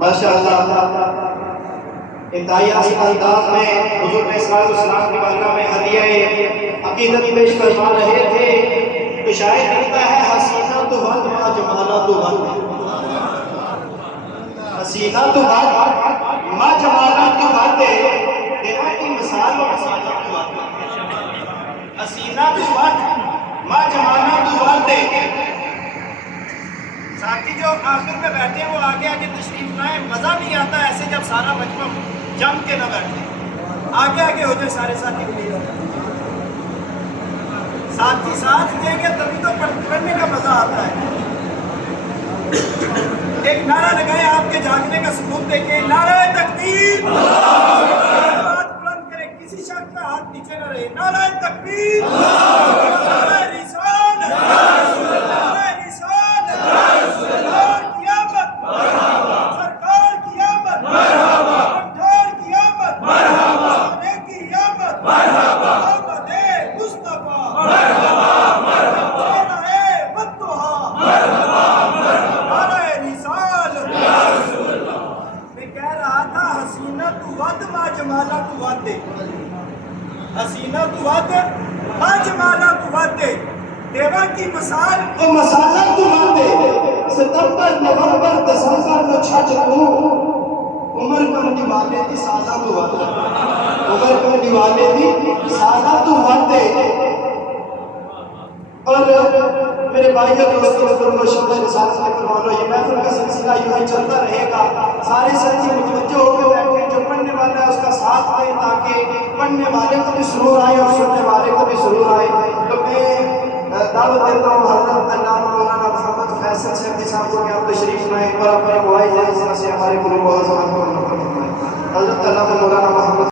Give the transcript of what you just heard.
माशाअल्लाह इंतहाई अंदाज में हुजूर सल्लल्लाहु की बारगाह में हदिया अकीदत पेश फरमा रहे थे तो शायद लिखता है हसीना तो वक्त मा जमाला तो वक्त, हसीना तो वक्त मा जमाला तो वक्त तेरा की मिसाल और हसीना तो वक्त, हसीना तो वक्त मा जमाला तो वक्त। साथी जो आखिर में बैठे वो आगे आगे तशरीफ लाए, मजा नहीं आता ऐसे जब सारा बचपन जम के न बैठे, आगे आगे हो जाए सारे साथी प्लीज। साथी साथ देंगे तभी तो पढ़ने का मजा आता है। एक नारा लगाए आपके जागने का सबूत देके, नारा तकबीर, बात बुलंद करे, किसी शख्स का हाथ नीचे न रहे, नारा तकबीर, नारा रिसाल, नारा रिसाल, सरकार की आमद, सरकार की आमद, सरकार की आमद, सोने की आमद, आमदे मुस्तफा, नारे बद्दुहा, नारे रिसाल। मैं कह रहा था हसीना तू वद मा जमाला तू वादे, हसीना तू वद मा जमाला तू वादे, देवा की मिसाल ओ मसाला तू वादे, सितंबर नवंबर दिसंबर में छठ तू, उम्र करने वाले की साजा तू वादे, उम्र करने वाले की साजा तू वादे। और मेरे भाइयों दोस्तों को शब्द रिसालत में फरमानो, ये महफिल का सिलसिला यूं ही चलता रहेगा। सारे साथी मुतवज्जो होकर बैठे, जो पढ़ने वाला है उसका साथ दें ताकि पढ़ने वाले को भी सुरूर आए और सुनने वाले को भी सुरूर आए। तो मैं दावत देता हूँ हज़रत अल्लामा मौलाना मोहम्मद फैसल साहब को कि आप तशरीफ लाएं और अपने मुआइज़ से हमारे गुरु हज़रत अल्लामा मौलाना मोहम्मद